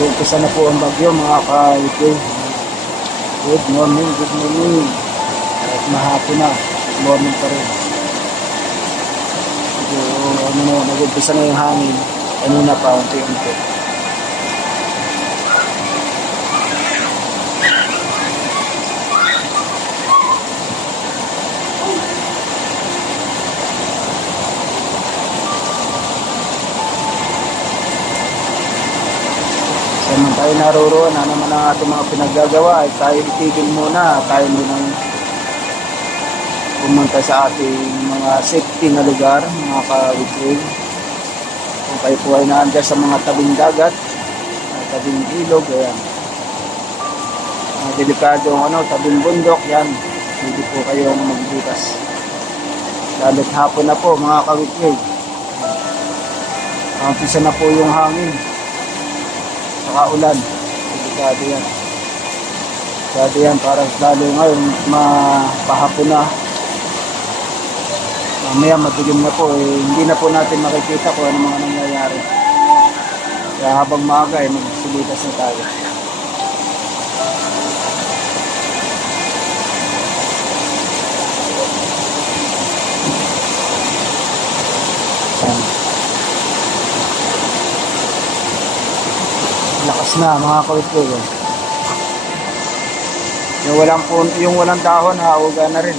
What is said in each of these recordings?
Umpisa na po ang bagyo mga ka-weekend. Good morning, good morning. At mahapon na, good morning pa rin. So, nag-umpisa na yung hangin. Kanina pa, unti-unti. Saan man tayo naroon, ano man ang ating mga pinaggagawa, ay tayo itigil muna. Tayo munang pumunta sa ating mga safety na lugar, mga ka-weekend. Kung kayo po ay naandyan sa mga tabing dagat, tabing ilog, ayan. Mga delikadong tabing bundok, yan. Hindi po kayo magbukas. Lalo't hapon na po, mga ka-weekend. Umpisa na po yung hangin. Saka ulan. Delikado yan. Delikado yan, parang lalo ngayon, mapahapon na. Mamaya madilim na po, hindi na po natin makikita kung ano mga nangyayari. Kaya habang maaga magsilitas na tayo. Lakas na mga kawit-kawit. Yung walang dahon, hauga na rin.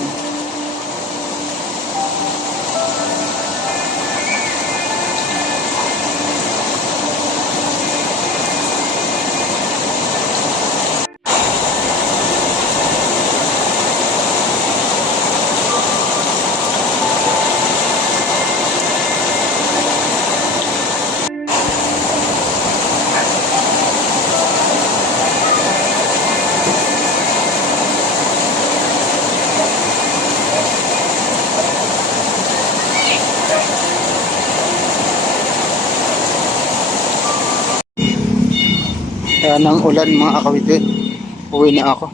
Kaya ng ulan mga kawit, uwi na ako.